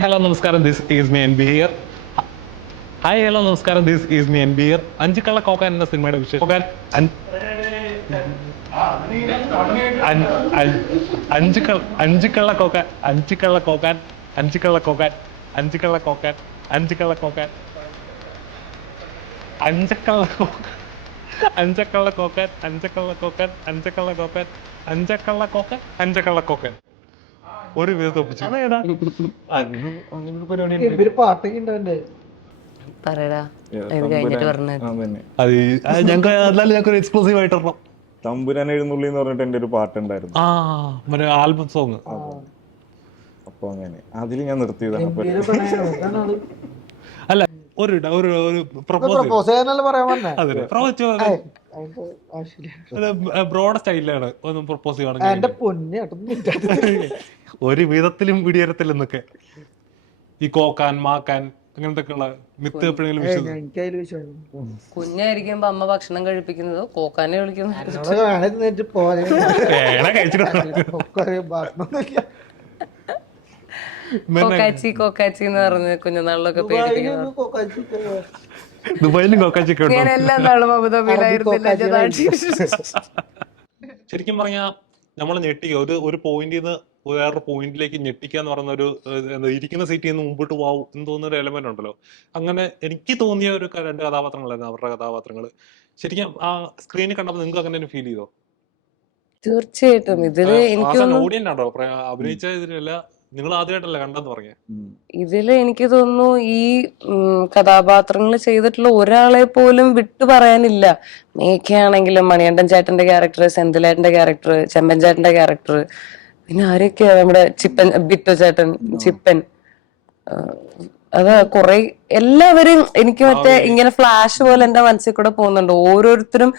Hello നമസ്കാരം this is me N here hi hello നമസ്കാരം this is me N B here അഞ്ച് കള്ള കോക്കാൻ എന്ന സിനിമയുടെ വിശേഷം കോക്കാൻ അഞ്ച് കള്ള അഞ്ച് കള്ള കോക്കാൻ അഞ്ച് കള്ള കോക്കാൻ അഞ്ച് കള്ള കോക്കാൻ അഞ്ച് കള്ള കോക്കാൻ അഞ്ച് കള്ള കോക്കാൻ അഞ്ചക്കള്ള കോക്കാൻ അഞ്ചക്കള്ള കോക്കാൻ അഞ്ചക്കള്ള കോക്കാൻ അഞ്ചക്കള്ള കോക്കാൻ അഞ്ചക്കള്ള കോക്കാൻ അഞ്ചക്കള്ള കോക്കാൻ ഒരു പാട്ടൊക്കെ ഉണ്ടവന്റെ പറയടാ ഇത് കഴിഞ്ഞിട്ട് പറഞ്ഞത്. അതന്നെ. അത് ഈ- അത് ഞങ്ങൾക്ക് എന്നാലും ഞങ്ങൾക്ക് ഒരു എക്സ്ക്ലൂസീവ് ആയിട്ട് തമ്പുരാൻ എഴുന്നള്ളി എന്ന് പറഞ്ഞിട്ട് എന്റെ ഒരു പാട്ടുണ്ടായിരുന്നു ആ മറ്റേ ആൽബം സോങ് അപ്പൊ അങ്ങനെ. അതിൽ ഞാൻ നിർത്തിയതാണ്. അപ്പൊ പേര്? അല്ല ഒരു ഒരു ഒരു പ്രപ്പോസ് പ്രപ്പോസ് ചെയ്യാനല്ലേ പറയാൻ പറഞ്ഞേ അതെ പ്രൊപ്പോസ് ബ്രോഡ് സ്റ്റൈലിലാണ് ഒന്നും പ്രപ്പോസ് ചെയ്യുകയാണെങ്കിൽ ഒരു വിധത്തിലും വിടിയരത്തില്ലെന്നൊക്കെ. ഈ കോക്കാൻ മാക്കാൻ അങ്ങനത്തെ ഉള്ള മിത്ത് എപ്പോഴെങ്കിലും കുഞ്ഞായിരിക്കുമ്പോ അമ്മ ഭക്ഷണം കഴിപ്പിക്കുന്നത് കോക്കാനെ വിളിക്കുന്നത്. കോക്കാച്ചി കോക്കാച്ചി എന്ന് പറഞ്ഞ് കുഞ്ഞുനാളിലൊക്കെ പേടിപ്പിക്കുന്നു ദുബായിലും കോക്കാച്ചൊക്കെ. ശരിക്കും പറഞ്ഞാൽ നമ്മൾ ഞെട്ടിക്കുക ഒരു ഒരു പോയിന്റിൽ നിന്ന് വേറൊരു പോയിന്റിലേക്ക് ഞെട്ടിക്കുക എന്ന് പറയുന്ന ഒരു എന്താ ഇരിക്കുന്ന സീറ്റിൽ നിന്ന് മുമ്പോട്ട് പോവും എന്ന് തോന്നുന്ന ഒരു എലമെന്റ് ഉണ്ടല്ലോ. അങ്ങനെ എനിക്ക് തോന്നിയ ഒരു രണ്ട് കഥാപാത്രങ്ങളായിരുന്നു അവരുടെ കഥാപാത്രങ്ങൾ ശരിക്കും ആ സ്ക്രീനിൽ കണ്ടപ്പോൾ നിങ്ങൾക്ക് അങ്ങനെ ഫീൽ ചെയ്തോ? തീർച്ചയായിട്ടും. ഇതിൽ എനിക്ക് ഓഡിയൻ ഓഡിയൻസ് ആണോ? അഭിനയിച്ച ഇതിലല്ല നിങ്ങൾ ആദ്യമായിട്ടല്ല കണ്ടെന്ന് പറഞ്ഞു. ഇതിൽ ഇതിൽ എനിക്ക് തോന്നുന്നു ഈ കഥാപാത്രങ്ങൾ ചെയ്തിട്ടുള്ള ഒരാളെ പോലും വിട്ടു പറയാനില്ല. മേക്കയാണെങ്കിലും മണികണ്ഠൻ ചേട്ടന്റെ ക്യാരക്ടർ സെന്തിലേട്ടന്റെ ക്യാരക്ടർ ചെമ്പൻ ചേട്ടന്റെ ക്യാരക്ടർ പിന്നെ ആരൊക്കെയാ നമ്മുടെ ചിപ്പൻ ബിറ്റോ ചേട്ടൻ ചിപ്പൻ. അതാ കുറെ എല്ലാവരും എനിക്ക് മറ്റേ ഇങ്ങനെ ഫ്ലാഷ് പോലെ എന്റെ മനസ്സിൽ കൂടെ പോകുന്നുണ്ട്. ഓരോരുത്തരും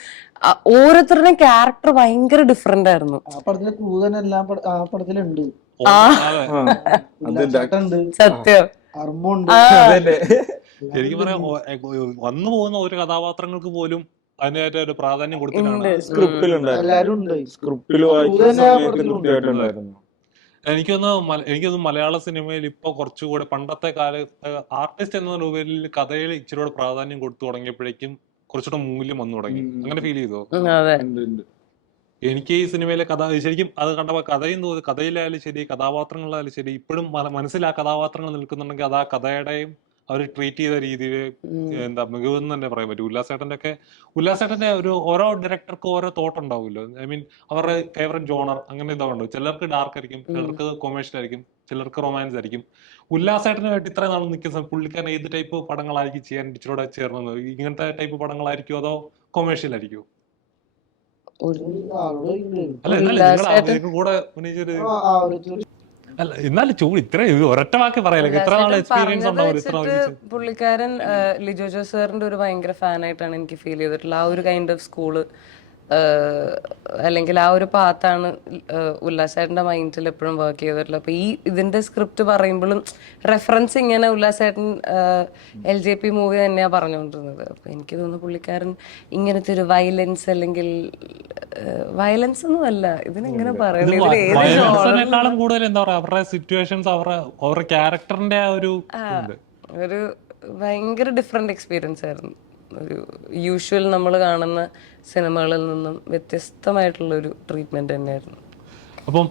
ഓരോരുത്തരുടെയും ക്യാരക്ടർ ഭയങ്കര ഡിഫറെന്റ് ആയിരുന്നു. ആ പടത്തിലെ എല്ലാം പട- ആ പടത്തിലുണ്ട്. ആ. അതെ ഉണ്ട് സത്യം. ശരിക്കും പറയാം വന്നു പോകുന്ന ഓരോ കഥാപാത്രങ്ങൾക്ക് പോലും അതിനായിട്ട് ഒരു പ്രാധാന്യം കൊടുത്തിട്ടാണ് സ്ക്രിപ്റ്റിലുണ്ടായിരുന്നു എനിക്കൊന്ന് എനിക്കൊന്ന് മലയാള സിനിമയിൽ ഇപ്പൊ കുറച്ചുകൂടെ പണ്ടത്തെ കാലത്ത് ആർട്ടിസ്റ്റ് എന്ന രൂപയിൽ കഥയിൽ ഇച്ചിരി പ്രാധാന്യം കൊടുത്തു തുടങ്ങിയപ്പോഴേക്കും കുറച്ചുകൂടെ മൂല്യം വന്നു തുടങ്ങി. അങ്ങനെ ഫീൽ ചെയ്തോ ഉം, അതെ ഉണ്ട്, ഉണ്ട്. എനിക്ക് ഈ സിനിമയിലെ കഥ ശരിക്കും അത് കണ്ടപ്പോൾ കഥയും തോന്നി. കഥയിലായാലും ശരി കഥാപാത്രങ്ങളായാലും ശരി ഇപ്പോഴും മനസ്സിൽ ആ കഥാപാത്രങ്ങൾ നിൽക്കുന്നുണ്ടെങ്കിൽ അത് ആ കഥയുടെയും അവർ ട്രീറ്റ് ചെയ്ത രീതിയിൽ എന്താ എന്താ മികവെന്ന് തന്നെ പറയാൻ പറ്റും. ഉല്ലാസേട്ടന്റെ ഒക്കെ ഉല്ലാസേട്ടന്റെ ഒരു ഓരോ ഡയറക്ടർക്കും ഓരോ തോട്ട് ഉണ്ടാവുമല്ലോ. ഐ മീൻ അവരുടെ ഫേവറേറ്റ് ജോണർ അങ്ങനെ എന്താ ഉണ്ടോ? ചിലർക്ക് ഡാർക്ക് ആയിരിക്കും ചിലർക്ക് കൊമേഴ്ഷ്യൽ ആയിരിക്കും ചിലർക്ക് റൊമാൻസ് ആയിരിക്കും. ഉല്ലാസേട്ടനുമായിട്ട് ഇത്ര നാൾ നിൽക്കുന്ന സമയം പുള്ളിക്കാരൻ ഏത് ടൈപ്പ് പടങ്ങളായിരിക്കും ചെയ്യാൻ ഇച്ചിരൂടെ ചേർന്നത്? ഇങ്ങനത്തെ ടൈപ്പ് പടങ്ങളായിരിക്കും അതോ കൊമേഴ്ഷ്യൽ ആയിരിക്കും അല്ല എന്നാലും ചൂട് ഇത്ര ഇത് ഒരൊറ്റ വാക്ക് പറയല്ലേ? ഇത്ര നാൾ എക്സ്പീരിയൻസ് ഉണ്ടാവും പുള്ളിക്കാരൻ ലിജോ ജോസ് സാറിന്റെ ഒരു ഭയങ്കര ഫാനായിട്ടാണ് എനിക്ക് ഫീൽ ചെയ്തിട്ടുള്ളത്. ആ ഒരു കൈൻഡ് ഓഫ് സ്കൂൾ അല്ലെങ്കിൽ ആ ഒരു പാത്താണ് ഉല്ലാസേട്ടന്റെ മൈൻഡിൽ എപ്പോഴും വർക്ക് ചെയ്തിട്ടുള്ളത്. അപ്പോൾ ഈ ഇതിന്റെ സ്ക്രിപ്റ്റ് പറയുമ്പോഴും റെഫറൻസ് ഇങ്ങനെ ഉല്ലാസേട്ടൻ എൽ ജെ പി മൂവി തന്നെയാ പറഞ്ഞുകൊണ്ടിരുന്നത്. അപ്പോൾ എനിക്ക് തോന്നുന്നു പുള്ളിക്കാരൻ ഇങ്ങനത്തെ ഒരു വയലൻസ് അല്ലെങ്കിൽ വയലൻസ് ഒന്നും അല്ല. ഇതിനെങ്ങനെ പറയുന്നത് കൂടുതൽ എന്താ പറയുക അവരുടെ സിറ്റുവേഷൻസ് അവരുടെ അവരുടെ ക്യാരക്ടറിന്റെ ആ ഒരു ഒരു ഭയങ്കര ഡിഫറെന്റ് എക്സ്പീരിയൻസ് ആയിരുന്നു. ഒരു യൂഷ്വൽ നമ്മൾ കാണുന്ന സിനിമകളിൽ നിന്നും വ്യത്യസ്തമായിട്ടുള്ളൊരു ട്രീറ്റ്മെന്റ് തന്നെയായിരുന്നു. അപ്പം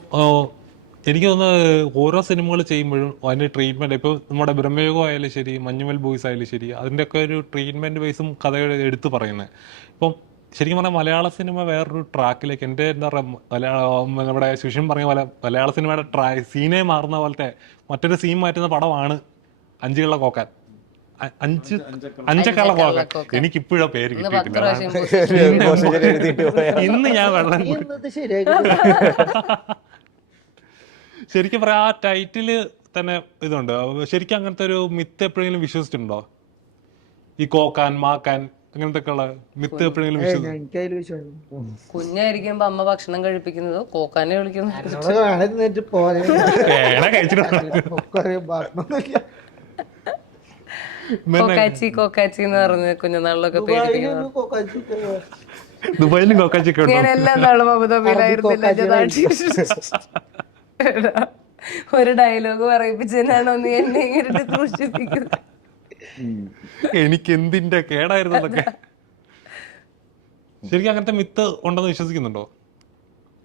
എനിക്ക് തോന്നുന്നത് ഓരോ സിനിമകൾ ചെയ്യുമ്പോഴും അതിന്റെ ട്രീറ്റ്മെന്റ് ഇപ്പോൾ നമ്മുടെ ബ്രഹ്മയോഗം ആയാലും ശരി മഞ്ഞുമൽ ബോയ്സ് ആയാലും ശരി അതിന്റെ ഒക്കെ ഒരു ട്രീറ്റ്മെന്റ് വൈസും കഥകൾ എടുത്ത് പറയുന്നത് ഇപ്പം ശരിക്കും പറഞ്ഞാൽ മലയാള സിനിമ വേറൊരു ട്രാക്കിലേക്ക് എന്റെ എന്താ പറയുക മലയാളം നമ്മുടെ സുഷിൻ പറഞ്ഞ പോലെ മലയാള സിനിമയുടെ ട്രാ സീനെ മാറുന്ന പോലത്തെ മറ്റൊരു സീൻ മാറ്റുന്ന പടമാണ് അഞ്ചുകളുടെ കോക്കാൻ. അഞ്ച് അഞ്ചക്കള പോകാം എനിക്ക് ഇപ്പോഴാ പേര് കിട്ടിയിട്ടില്ല. ഇന്ന് ഞാൻ വെള്ളം ശരിക്കും പറയാ ആ ടൈറ്റിൽ തന്നെ ഇതുണ്ട്. ശരിക്കും അങ്ങനത്തെ ഒരു മിത്ത് എപ്പോഴെങ്കിലും വിശ്വസിച്ചിട്ടുണ്ടോ? ഈ കോക്കാൻ മാക്കാൻ അങ്ങനത്തെ ഉള്ള മിത്ത് എപ്പോഴെങ്കിലും കുഞ്ഞായിരിക്കുമ്പോ അമ്മ ഭക്ഷണം കഴിപ്പിക്കുന്നത് കോക്കാനെ വിളിക്കുന്നത് കോക്കാച്ചി കോക്കാച്ചി എന്ന് പറഞ്ഞ് കുഞ്ഞുനാളിലൊക്കെ ദുബായിലും കോക്കാച്ചൊക്കെ ഉണ്ടോ. ഞാൻ എല്ലാ നാളും അബുദാബിയിലായിരുന്നില്ല ഒരു ഡയലോഗ് പറയിപ്പിച്ചതിനാണോ നീ എന്നെ ഇങ്ങനെ ക്രൂശിപ്പിക്കുന്നത് എനിക്ക് എന്തിന്റെ കേടായിരുന്നു അതൊക്കെ ശരിക്കും അങ്ങനത്തെ മിത്ത് ഉണ്ടെന്ന് വിശ്വസിക്കുന്നുണ്ടോ?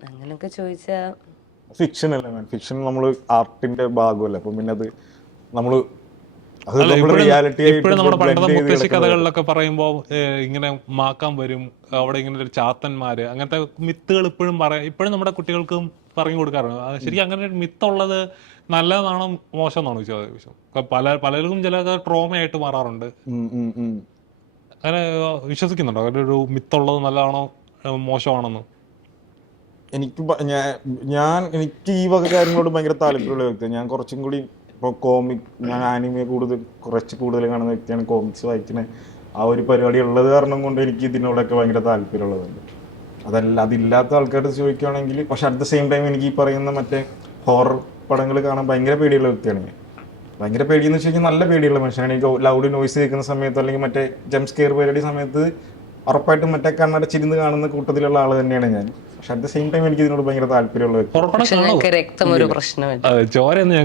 അങ്ങനൊക്കെ ചോദിച്ചാ ഫിക്ഷൻ അല്ലേ മാൻ ഫിക്ഷൻ നമ്മൾ ആർട്ടിന്റെ ഭാഗമല്ലേ? അപ്പം പിന്നെ അത് നമ്മൾ നമ്മൾ ഇപ്പോഴും നമ്മുടെ പണ്ടത്തെ മുത്തശ്ശി കഥകളിലൊക്കെ പറയുമ്പോ ഇങ്ങനെ മാക്കാൻ വരും അവിടെ ഇങ്ങനെ ഒരു ചാത്തന്മാര് അങ്ങനത്തെ മിത്തുകൾ ഇപ്പോഴും പറയാം ഇപ്പോഴും നമ്മുടെ കുട്ടികൾക്കും പറഞ്ഞു കൊടുക്കാറുണ്ട്. ശരിക്കും അങ്ങനെ ഒരു മിത്തുള്ളത് നല്ലതാണോ മോശമെന്നാണോ വിശ്വാസം പല പലർക്കും ചില ട്രോമയായിട്ട് മാറാറുണ്ട്. അങ്ങനെ വിശ്വസിക്കുന്നുണ്ടോ? അങ്ങനെ ഒരു മിത്തുള്ളത് നല്ലതാണോ മോശമാണെന്ന്? എനിക്ക് ഞാൻ എനിക്ക് ഈ വക കാര്യങ്ങളോട് ഭയങ്കര താല്പര്യമുള്ള വ്യക്തിയാണ്. ഞാൻ കുറച്ചും കൂടി ഇപ്പോൾ കോമിക് ഞാൻ ആനിമയെ കൂടുതൽ കുറച്ച് കൂടുതൽ കാണുന്ന വ്യക്തിയാണ് കോമിക്സ് വായിക്കുന്ന ആ ഒരു പരിപാടി ഉള്ളത് കാരണം കൊണ്ട് എനിക്ക് ഇതിനോടൊക്കെ ഭയങ്കര താല്പര്യമുള്ളതുണ്ട്. അതല്ല അതില്ലാത്ത ആൾക്കാരുടെ ചോദിക്കുകയാണെങ്കിൽ പക്ഷെ അറ്റ് ദ സെയിം ടൈം എനിക്ക് ഈ പറയുന്ന മറ്റേ ഹോറർ പടങ്ങൾ കാണാൻ ഭയങ്കര പേടിയുള്ള വ്യക്തിയാണ് ഞാൻ. ഭയങ്കര പേടിയെന്ന് വെച്ച് കഴിഞ്ഞാൽ നല്ല പേടിയുള്ള മനുഷ്യനാണ്. എനിക്ക് ലൗഡ് നോയ്സ് കേൾക്കുന്ന സമയത്ത് അല്ലെങ്കിൽ മറ്റേ ജംസ് കെയർ പരിപാടി സമയത്ത് ഉറപ്പായിട്ടും മറ്റേ കണ്ണടച്ചിരുന്ന് കാണുന്ന കൂട്ടത്തിലുള്ള ആൾ തന്നെയാണ് ഞാൻ. പക്ഷെ അറ്റ് ദ സെയിം ടൈം എനിക്ക് ഇതിനോട് ഭയങ്കര താല്പര്യമുള്ള രക്തം ഒരു പ്രശ്നമല്ല. ഞാൻ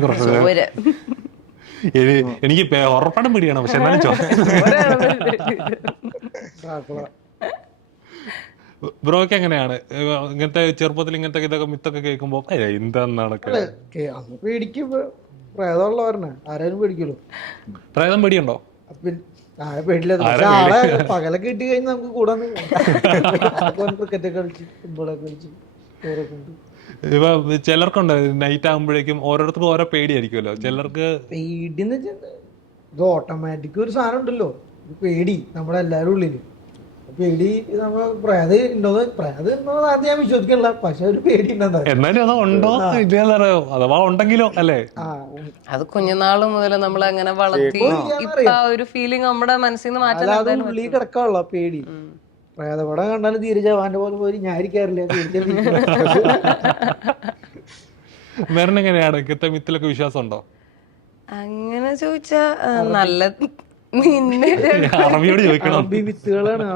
എനിക്ക് ഉറപ്പാടും പിടിയാണ്. പക്ഷെ എന്നാലും ചോര. ബ്രോയ്ക്ക് എങ്ങനെയാണ്? ഇങ്ങനത്തെ ചെറുപ്പത്തിൽ ഇങ്ങനത്തെ ഇതൊക്കെ മിത്തൊക്കെ കേൾക്കുമ്പോ പേടിക്കും. പ്രേതമുള്ളവരനെ പേടിക്കുള്ളൂ. പ്രേതം പേടിയുണ്ടോ? ആരെ പേടില്ല പക്ഷെ ആളെ പകലൊക്കെ കിട്ടി കഴിഞ്ഞാൽ നമുക്ക് കൂടെ ക്രിക്കറ്റ് ഒക്കെ കളിച്ച് ഫുട്ബോളൊക്കെ കളിച്ച് ചോറൊക്കെ ഉണ്ട്. ഇപ്പൊ ചിലർക്കുണ്ട് നൈറ്റ് ആകുമ്പോഴേക്കും ഓരോരുത്തർക്കും ഓരോ പേടിയായിരിക്കുമല്ലോ. ചിലർക്ക് പേടി എന്ന് വെച്ചാൽ ഇത് ഓട്ടോമാറ്റിക് ഒരു സാധനം ഉണ്ടല്ലോ. പേടി നമ്മളെല്ലാരും ഉള്ളിൽ. പേടി നമ്മ പ്രേത ഉണ്ടോ പ്രേത ഉണ്ടോന്ന് ആദ്യം ഞാൻ വിശ്വസിക്കണില്ല. പക്ഷെ ഒരു പേടി ഉണ്ടെന്നാ എന്നാലും അത് ഉണ്ടോ ഇല്ലെന്നറിയോ? അഥവാ ഉണ്ടെങ്കിലോ അല്ലേ? ആ അത് കുഞ്ഞുനാൾ മുതൽ നമ്മൾ അങ്ങനെ വളർത്തി ഇപ്പൊ ആ ഒരു ഫീലിംഗ് നമ്മുടെ മനസ്സിൽ നിന്ന് മാറ്റാൻ ഉള്ളി കിടക്കാനുള്ള പേടി. പ്രേതപടം കണ്ടാലും തീരെ വാന്റെ പോലെ പോയി ഞാൻ ഇരിക്കാറില്ല. വേറെ എങ്ങനെയാണ്? ഇങ്ങനത്തെ വിശ്വാസം ഉണ്ടോ അങ്ങനെ ചോദിച്ചാ നല്ല അറബിയോട് ചോദിക്കണം. വിത്തുകളാണ്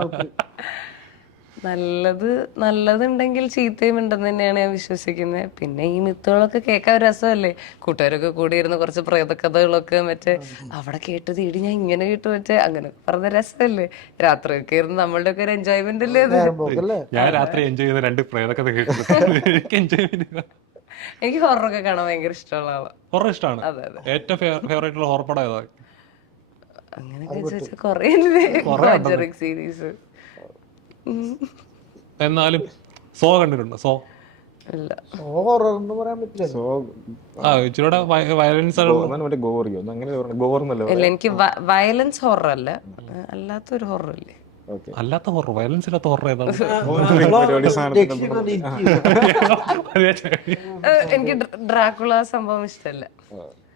നല്ലത് നല്ലതുണ്ടെങ്കിൽ ചീത്തയും ഉണ്ടെന്ന് തന്നെയാണ് ഞാൻ വിശ്വസിക്കുന്നത്. പിന്നെ ഈ മിത്തുകളൊക്കെ കേൾക്കാൻ ഒരു രസമല്ലേ? കൂട്ടുകാരൊക്കെ കൂടി ഇരുന്ന് കുറച്ച് പ്രേതകഥകളൊക്കെ മറ്റേ അവിടെ കേട്ടത് ഇടി ഞാൻ ഇങ്ങനെ കേട്ടു മറ്റേ അങ്ങനെ പറഞ്ഞ രസമല്ലേ? രാത്രിയൊക്കെ ഇരുന്ന് നമ്മളുടെ ഒക്കെ ഒരു എൻജോയ്മെന്റ് അല്ലേ ഞാൻ രാത്രി എൻജോയ് ചെയ്ത രണ്ട് പ്രേതകഥ എനിക്ക് ഹൊറൊക്കെ കാണാൻ ഭയങ്കര ഇഷ്ടമുള്ള ആളാണ് ഹൊറർ ഇഷ്ടമാണ്. അതെ അതെ. ഏറ്റവും ഫേവറേറ്റ് ഉള്ള ഹൊറർ പടം ഏതാ? അങ്ങനെയൊക്കെ ചോദിച്ചാൽ കൊറേ സീരീസ് എന്നാലും സോ കണ്ടിട്ടുണ്ടോ? സോ. എനിക്ക് വയലൻസ് ഹൊറർ അല്ല. അല്ലാത്തൊരു ഹൊറർ അല്ലേ ഓക്കെ. അല്ലാത്ത ഹൊറർ വയലൻസ് ഇല്ലാത്ത ഹൊറർ ഏതാണ് എനിക്ക് ഡ്ര- ഡ്രാക്കുള സംഭവം ഇഷ്ടമല്ല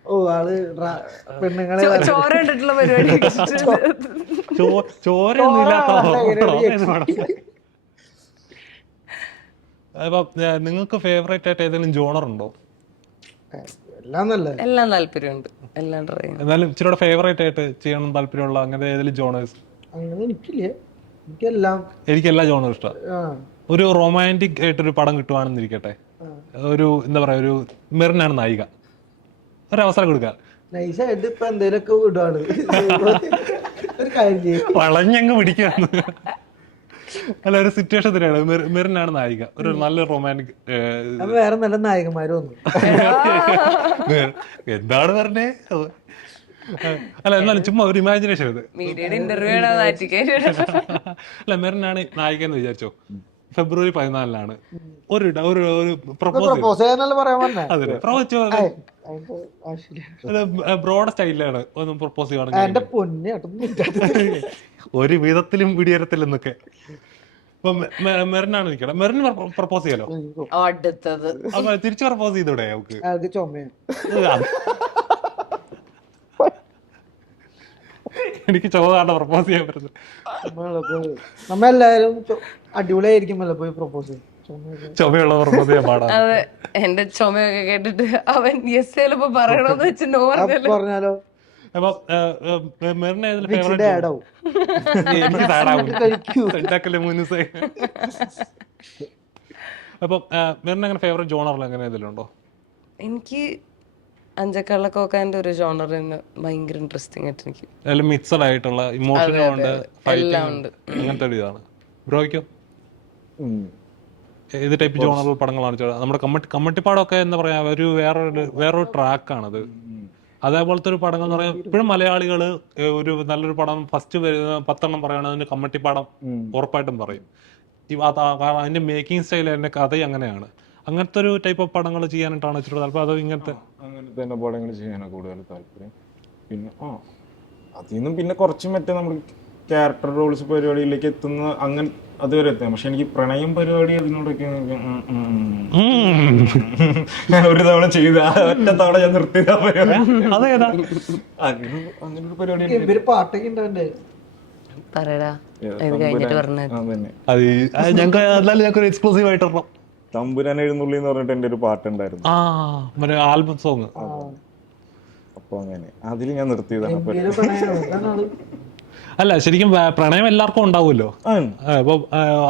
ഓ ആൾ പെണ്ണുങ്ങളെ ചോര കണ്ടിട്ടുള്ള പരിപാടി നിങ്ങൾക്ക് ഫേവറേറ്റ് ആയിട്ട് ഏതെങ്കിലും ജോണർ ഉണ്ടോ? എല്ലാം താല്പര്യമുണ്ട്. എല്ലാം ട്രൈ എന്നാലും ഇച്ചിരി ഫേവറേറ്റ് ആയിട്ട് ചെയ്യണം താല്പര്യമുള്ള അങ്ങനെ ഏതെങ്കിലും ജോണേഴ്സ് അങ്ങനെ എനിക്കില്ല. എനിക്കെല്ലാം. എനിക്കെല്ലാ ജോണറും ഇഷ്ടമാണ് ആ. ഒരു റൊമാന്റിക് ആയിട്ടൊരു പടം കിട്ടുവാണെന്നിരിക്കട്ടെ. ഒരു എന്താ പറയാ ഒരു മെറിനാണ് നായിക. ഒരു അവസരം കൊടുക്കുക നൈസായിട്ട് ഇപ്പൊ എന്തേലൊക്കെ വിടുവാണ്. ഒരു കാര്യം ചെയ്യും. വളഞ്ഞങ്ങ് പിടിക്കുകയാണ് അല്ല ഒരു സിറ്റുവേഷൻ തന്നെയാണ്. മെറി- മെറിനാണ് നായിക. ഒരു നല്ല റൊമാന്റിക് വേറെ നല്ല നായകന്മാരും വന്നു. എന്താണ് പറഞ്ഞേ? അല്ല എന്നാലും ചുമ്മാ ഒരു ഇമാജിനേഷൻ അത് ഇന്റർവ്യൂ ആണ് നാറ്റിക്കാൻ അല്ല മെറിനാണ് നായിക എന്ന് വിചാരിച്ചോ ഫെബ്രുവരി പതിനാലിനാണ്. ഒരു ഒരു ഒരു ബ്രോഡ് സ്റ്റൈലിലാണ് ഒന്ന് പ്രപ്പോസ് ഒരു വിധത്തിലും ഇപ്പൊ മെ- മെ- മെറിനാണ് നിൽക്കണം മെറിന് പ്രപ്പോസ് ചെയ്യാലോ? അടുത്തത്. അപ്പൊ തിരിച്ചു പ്രപ്പോസ് ചെയ്തൂടെ അവക്ക്? എനിക്ക് ചോദാണ് പ്രപ്പോസ് ചെയ്യാൻ പറ്റുന്നത് നമ്മളെല്ലാരും അടിപൊളിയായിരിക്കുമല്ലോ പോയി പ്രപ്പോസ് ചുമയുള്ള പ്രപ്പോസ് ചെയ്യാൻ പാടാ. അതെ എന്റെ ചുമയൊക്കെ കേട്ടിട്ട് അവൻ യെസ് ചിലപ്പോ പറയണോന്ന് വെച്ച് നോ പറഞ്ഞാലോ? അപ്പൊ മെറിന് ഏതിൽ മിക്സ്ഡ് ഫേവറേറ്റ് ആഡാവും എനിക്ക് താടാവും കഴിക്കൂ. സെറ്റാക്കല്ലേ മൂന്ന് അപ്പൊ മെറിന് അങ്ങനെ ഫേവറേറ്റ് ജോണറിൽ അങ്ങനെ ഏതെങ്കിലും ഉണ്ടോ എനിക്ക് അഞ്ചക്കള്ളക്കോക്കാന്റെ ഒരു ജോണർ തന്നെ ഭയങ്കര ഇൻട്രസ്റ്റിംഗ് ആയിട്ട് എനിക്ക്. അതിൽ മിക്സഡ് ആയിട്ടുള്ള ഇമോഷനും ഉണ്ട് എല്ലാം ഫൈറ്റിംഗ് ഉണ്ട്. അങ്ങനത്തെ ഒരു ഇതാണ്. ബ്രോയ്ക്കോ. ഏത് ടൈപ്പ് ജോണർ പടങ്ങളാണ്? നമ്മുടെ കമ്മട്ടി കമ്മട്ടിപ്പാടമൊക്കെ എന്താ പറയാ ഒരു വേറൊരു വേറൊരു ട്രാക്കാണത് അതേപോലത്തെ ഒരു പടങ്ങൾ എന്ന് പറയാൻ ഇപ്പോഴും മലയാളികൾ ഒരു നല്ലൊരു പടം ഫസ്റ്റ് വരുന്ന പത്തെണ്ണം പറയുകയാണെങ്കിൽ അതിന്റെ കമ്മട്ടിപ്പാടം. ഉറപ്പായിട്ടും പറയും. കാരണം അതിന്റെ മേക്കിംഗ് സ്റ്റൈൽ അതിന്റെ കഥ അങ്ങനെയാണ്. അങ്ങനത്തെ ഒരു ടൈപ്പ് ഓഫ് പടങ്ങൾ ചെയ്യാനായിട്ടാണ് ഇച്ചിരി താല്പര്യം. അതോ ഇങ്ങനത്തെ അങ്ങനത്തെ തന്നെ പടങ്ങൾ ചെയ്യാനാണ് കൂടുതൽ താല്പര്യം. പിന്നെ ആ അതിൽ നിന്നും പിന്നെ കുറച്ച് മറ്റേ നമ്മൾ ക്യാരക്ടർ റോൾസ് പരിപാടിയിലേക്ക് എത്തുന്ന അങ്ങനെ അതുവരെ എത്താം പക്ഷെ എനിക്ക് പ്രണയം പരിപാടി അതിനോടൊക്കെ. ഞാൻ ഒരു തവണ ചെയ്ത ഒറ്റ തവണ ഞാൻ നിർത്തി പരിപാടി. അങ്ങനെ അങ്ങനെ ഒരു പരിപാടി പാട്ടൊക്കെ ഉണ്ടാവണ്ടേ പറയടാ. ഇത് കഴിഞ്ഞിട്ട് പറഞ്ഞത് ഞങ്ങൾക്ക് എന്നാലും ഞങ്ങൾക്ക് ഒരു എക്സ്ക്ലൂസീവ് ആയിട്ട് ഇടണം തമ്പുരാൻ എഴുന്നള്ളി എന്ന് പറഞ്ഞിട്ട് എന്റെ ഒരു പാട്ടുണ്ടായിരുന്നു. ആ മറ്റേ ആൽബം സോങ്. അപ്പൊ അങ്ങനെ. അതിൽ ഞാൻ നിർത്തിയതാണ്. അല്ല ശരിക്കും പ്രണയം എല്ലാവർക്കും ഉണ്ടാവുമല്ലോ? അപ്പോൾ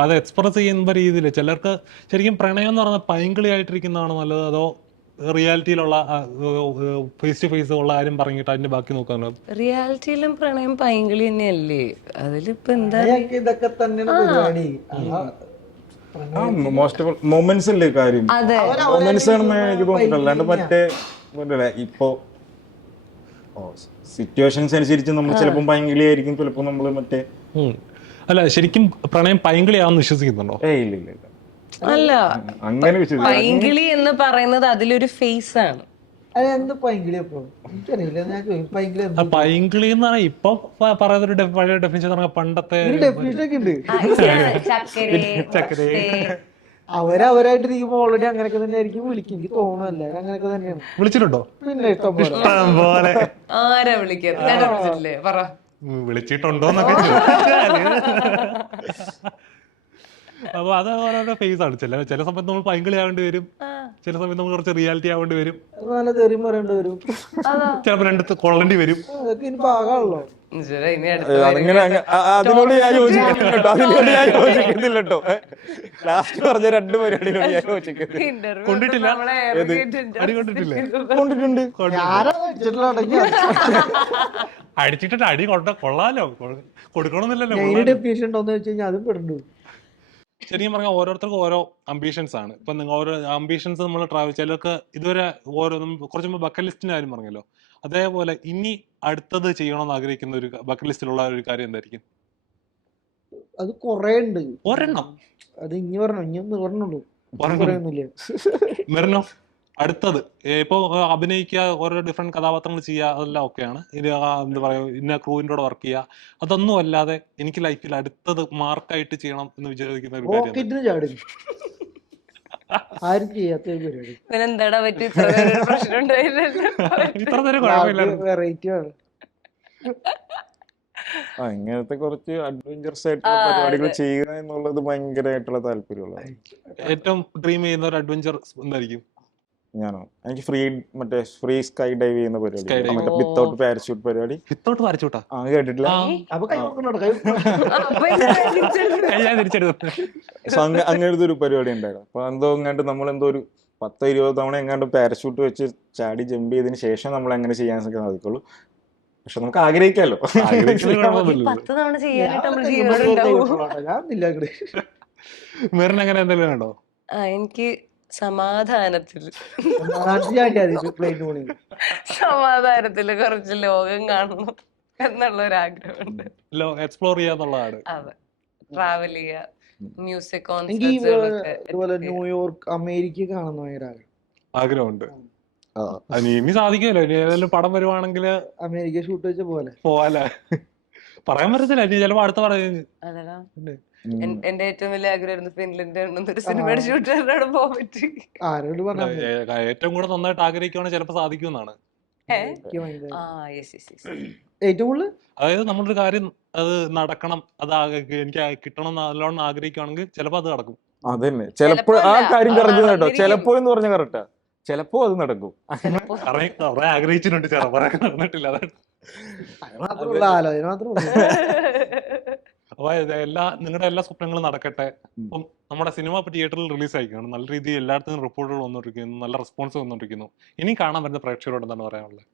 അത് എക്സ്പ്രസ് ചെയ്യുന്ന രീതിയിൽ ചിലർക്ക് ശരിക്കും പ്രണയം എന്ന് പറഞ്ഞാൽ പൈങ്കിളി ആയിട്ടിരിക്കുന്നതാണോ നല്ലത് അതോ റിയാലിറ്റിയിലുള്ള ഫേസ് ടു ഫേസ് ഉള്ള ആരും പറഞ്ഞിട്ട് അതിന്റെ ബാക്കി നോക്കാനോ? റിയാലിറ്റിയിലും പ്രണയം പൈങ്കിളി തന്നെയല്ലേ? അതിലിപ്പോ എന്താ ഇതൊക്കെ തന്നെയാണ് മോസ്റ്റ് ഓഫ് മൊമെന്റ്സ് അല്ലേ കാര്യം? അതെ. മൊമെന്റ്സ് ആണെന്ന് എനിക്ക് തോന്നുന്നില്ല. അല്ലാണ്ട് മറ്റേ ഇപ്പോ സിറ്റുവേഷൻസ് അനുസരിച്ച് നമ്മൾ ചിലപ്പോൾ ഭയങ്കരയായിരിക്കും ചിലപ്പോൾ നമ്മൾ മറ്റേ അല്ല ശരിക്കും പ്രണയം പൈങ്കിളിയാണെന്ന് വിശ്വസിക്കുന്നുണ്ടോ? ഏയ് ഇല്ല ഇല്ല ഇല്ല. അല്ല. അങ്ങനെ പൈങ്കിളി എന്ന് പറയുന്നത് അതിലൊരു ഫേസ് ആണ്. അത് എന്ത് പൈങ്കിളി അപ്പൊ എനിക്കറിയില്ല. ഞാൻ ചോദിക്കും പൈങ്കിളി ആ പൈങ്കിളി എന്ന് പറഞ്ഞാൽ ഇപ്പൊ പ- പറയുന്ന ഒരു ഡെ- പഴയ ഡെഫിനിഷൻ പറഞ്ഞാൽ പണ്ടത്തെ ഡെഫിനേഷൻ ഒക്കെ ഉണ്ട്. ചക്കരേ അവരവരായിട്ട് ഇരിക്കുമ്പോ ഓൾറെഡി അങ്ങനെയൊക്കെ തന്നെ ആയിരിക്കും വിളിക്കും. എനിക്ക് തോന്നുന്നല്ല അങ്ങനെയൊക്കെ തന്നെയാണ്. വിളിച്ചിട്ടുണ്ടോ? പിന്നെ ഇഷ്ടം പോലെ. പോലെ. ആരാ വിളിക്കാറ് ഞാൻ വിളിച്ചിട്ടില്ലേ പറ. ഉം, വിളിച്ചിട്ടുണ്ടോന്നൊക്കെ ചോദിച്ചാൽ അപ്പൊ അത് ഓരോരോ ഫേസ് ആണ്. ചില ചില സമയത്ത് നമ്മൾ പൈങ്കിളി ആവേണ്ടി വരും. ചില സമയത്ത് നമ്മൾ കുറച്ച് റിയാലിറ്റി ആവേണ്ടി വരും. ചിലപ്പോ നല്ല തെറിയും പറയേണ്ടി വരും. ചിലപ്പോൾ രണ്ടത്ത് കൊള്ളേണ്ടി വരും. അതൊക്കെ ഇനി പാകാണല്ലോ. ഈശ്വരാ, ഇനി അടുത്ത അങ്ങനെ അതിനോട് ഞാൻ യോജിക്കുന്നില്ല കേട്ടോ. അതിനോട് ഞാൻ യോജിക്കുന്നില്ല കേട്ടോ. ലാസ്റ്റ് പറഞ്ഞ രണ്ട് പരിപാടിയോട് ഞാൻ യോജിക്കുന്നില്ല കൊണ്ടിട്ടില്ല? അടി കൊണ്ടിട്ടില്ലേ? കൊണ്ടിട്ടുണ്ട്. ആരാ വെച്ചിട്ടുള്ള അടിച്ചിട്ട് അടി കൊണ്ട കൊള്ളാലോ. കൊടുക്കണമെന്നില്ലല്ലോ ഡെഫിനേഷൻ ഉണ്ടോന്ന് വെച്ച് കഴിഞ്ഞാൽ അതും പെടുന്നു ശരിക്കും പറഞ്ഞാൽ ഓരോരുത്തർക്കും ഓരോ അംബീഷൻസ് ആണ്. ഇപ്പൊ നിങ്ങൾ ഓരോ അംബീഷൻസ് നമ്മൾ ട്രാവൽ ചിലർക്ക് ഇതുവരെ ഓരോ കുറച്ച് മുമ്പ് ബക്കറ്റ് ലിസ്റ്റിന്റെ കാര്യം പറഞ്ഞല്ലോ. അതേപോലെ ഇനി അടുത്തത് ചെയ്യണമെന്ന് ആഗ്രഹിക്കുന്ന ഒരു ബക്കറ്റ് ലിസ്റ്റിലുള്ള ഒരു കാര്യം എന്തായിരിക്കും? അത് കൊറേ ഉണ്ട്. ഒരെണ്ണം? അത് ഇനി പറഞ്ഞു ഇനി ഒന്ന് പറഞ്ഞുള്ളൂ. പറയുന്നില്ല അടുത്തത്. ഇപ്പോ അഭിനയിക്കുക ഓരോ ഡിഫറെന്റ് കഥാപാത്രങ്ങൾ ചെയ്യുക അതെല്ലാം ഓക്കെയാണ് ഇനി എന്താ പറയുക ഇന്ന ക്രൂവിന്റെ കൂടെ വർക്ക് ചെയ്യുക. അതൊന്നും അല്ലാതെ എനിക്ക് ലൈഫിൽ അടുത്തത് മാർക്കായിട്ട് ചെയ്യണം എന്ന് വിചാരിക്കുന്ന ഒരു കാര്യം എന്താ? റോക്കറ്റിന് ചാടും. ആരും ചെയ്യാത്ത ഒരു പരിപാടി. ഇവനെന്താടാ പറ്റി? ഇത്ര നേരം പ്രശ്നം ഉണ്ടായില്ലല്ലോ. ഇത്ര നേരം കുഴപ്പമില്ലായിരുന്നു. വെറൈറ്റി ആണ്. ആ ഇങ്ങനത്തെ കുറച്ച് അഡ്വഞ്ചറസ് ആയിട്ടുള്ള പരിപാടികൾ ചെയ്യുക എന്നുള്ളത് ഭയങ്കരമായിട്ടുള്ള താല്പര്യമുള്ളതാണ്. ഏറ്റവും ഡ്രീം ചെയ്യുന്ന ഒരു അഡ്വഞ്ചർ എന്തായിരിക്കും? ഞാനോ? എനിക്ക് ഫ്രീ മറ്റേ ഫ്രീ സ്കൈ ഡൈവ് ചെയ്യുന്ന പരിപാടി. മറ്റേ വിത്തൗട്ട് പാരച്യൂട്ട് പരിപാടി. വിത്തൗട്ട് പാരച്യൂട്ടാ ആ? കേട്ടിട്ടില്ല? സോ അങ്ങ അങ്ങനത്തെ ഒരു പരിപാടി ഉണ്ടായിരുന്നു. അപ്പൊ എന്തോ എങ്ങാണ്ട് നമ്മൾ എന്തോ ഒരു പത്തോ ഇരുപത് തവണ എങ്ങാണ്ട് പാരച്യൂട്ട് വെച്ച് ചാടി ജമ്പ് ചെയ്തതിന് ശേഷം നമ്മൾ അങ്ങനെ ചെയ്യാൻ സാധിക്കുള്ളൂ. പക്ഷെ നമുക്ക് ആഗ്രഹിക്കാമല്ലോ പത്ത് തവണ ചെയ്യാനായിട്ട് മെറിന് അങ്ങനെ എന്തെങ്കിലും ഉണ്ടോ? എനിക്ക് സമാധാനത്തിൽ. സമാധാനത്തിൽ കുറച്ച് ലോകം കാണണം എന്നുള്ള ഒരു ആഗ്രഹമുണ്ട് ലോ എക്സ്പ്ലോർ ചെയ്യാന്നുള്ളതാണ് അതെ. ട്രാവൽ ചെയ്യുക മ്യൂസിക് കോൺസേർട്സുകളൊക്കെ ന്യൂയോർക്ക് അമേരിക്ക കാണുന്ന ഭയങ്കര ആഗ്രഹം. ആഗ്രഹമുണ്ട്. ഇനി സാധിക്കുമല്ലോ. ഇനി ഏതെങ്കിലും പടം വരുവാണെങ്കിൽ അമേരിക്ക ഷൂട്ട് വെച്ച പോലെ. പോവാല. പറയാൻ പറ്റത്തില്ല ഇനി ചിലപ്പോ അടുത്ത പറയുന്നത് എന്റെ ഏറ്റവും വലിയ ആഗ്രഹം ഫിൻലൻഡ് ഒരു സിനിമയുടെ ഷൂട്ടറിനോട് പോകാൻ പറ്റി. ആരോട് പറഞ്ഞാൽ ഏറ്റവും കൂടുതൽ നന്നായിട്ട് ആഗ്രഹിക്കുവാണെങ്കിൽ ചിലപ്പോ സാധിക്കുമെന്നാണ്. എന്നാണ് ആ യെസ് യെസ് യെസ് ഏറ്റവും കൂടുതൽ? അതായത് നമ്മളൊരു കാര്യം അത് നടക്കണം അത് എനിക്ക് കിട്ടണം നല്ലോണം ആഗ്രഹിക്കുവാണെങ്കിൽ ചിലപ്പോ അത് നടക്കും. അതന്നെ. ചിലപ്പോൾ ആ കാര്യം കറഞ്ഞു കറക്റ്റ് കേട്ടോ. ചിലപ്പോ എന്ന് പറഞ്ഞ കറക്റ്റാ ചിലപ്പോ അത് നടക്കും. ചിലപ്പോ ആഗ്രഹിച്ചിട്ടുണ്ട് ചില പറയാൻ നടന്നിട്ടില്ല. അതാണ്. അത് മാത്രമേ ഉള്ളൂ ആലോചന മാത്രമേ അപ്പൊ എല്ലാ നിങ്ങളുടെ എല്ലാ സ്വപ്നങ്ങളും നടക്കട്ടെ. അപ്പം നമ്മുടെ സിനിമ ഇപ്പൊ തിയേറ്ററിൽ റിലീസ് ആയിക്കാണ് നല്ല രീതിയിൽ എല്ലായിടത്തും റിപ്പോർട്ടുകൾ വന്നുകൊണ്ടിരിക്കുന്നു നല്ല റെസ്പോൺസ് വന്നുകൊണ്ടിരിക്കുന്നു ഇനി കാണാൻ വരുന്ന പ്രേക്ഷകരോട് എന്താണ് പറയാനുള്ളത്?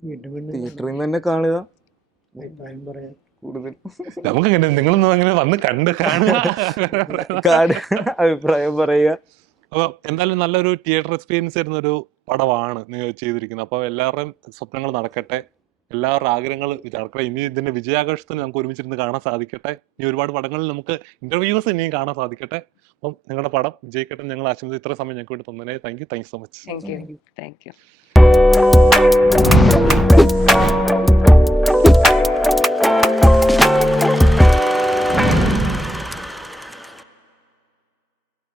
തിയേറ്ററിൽ നിന്ന് തന്നെ കാണുക. അഭിപ്രായം പറയാം. കൂടുതൽ. നമുക്ക് നിങ്ങളൊന്നും അങ്ങനെ വന്ന് കണ്ട് കാണുക അഭിപ്രായം പറയുക. അപ്പൊ എന്തായാലും നല്ലൊരു തിയേറ്റർ എക്സ്പീരിയൻസ് തരുന്ന ഒരു പടമാണ് ചെയ്തിരിക്കുന്നത്. അപ്പൊ എല്ലാവരുടെയും സ്വപ്നങ്ങൾ നടക്കട്ടെ. എല്ലാവരുടെ ആഗ്രഹങ്ങൾ നടക്കട്ടെ. ഇനി ഇതിന്റെ വിജയാഘോഷത്തിന് നമുക്ക് ഒരുമിച്ചിരുന്ന് കാണാൻ സാധിക്കട്ടെ. ഇനി ഒരുപാട് പടങ്ങളിൽ നമുക്ക് ഇന്റർവ്യൂസ് ഇനിയും കാണാൻ സാധിക്കട്ടെ. അപ്പം നിങ്ങളുടെ പടം വിജയിക്കട്ടെ ഞങ്ങൾ ആശംസിച്ച് ഇത്ര സമയം ഞങ്ങൾക്ക് വേണ്ടി തന്നേ thank you thank you so much thank you thank you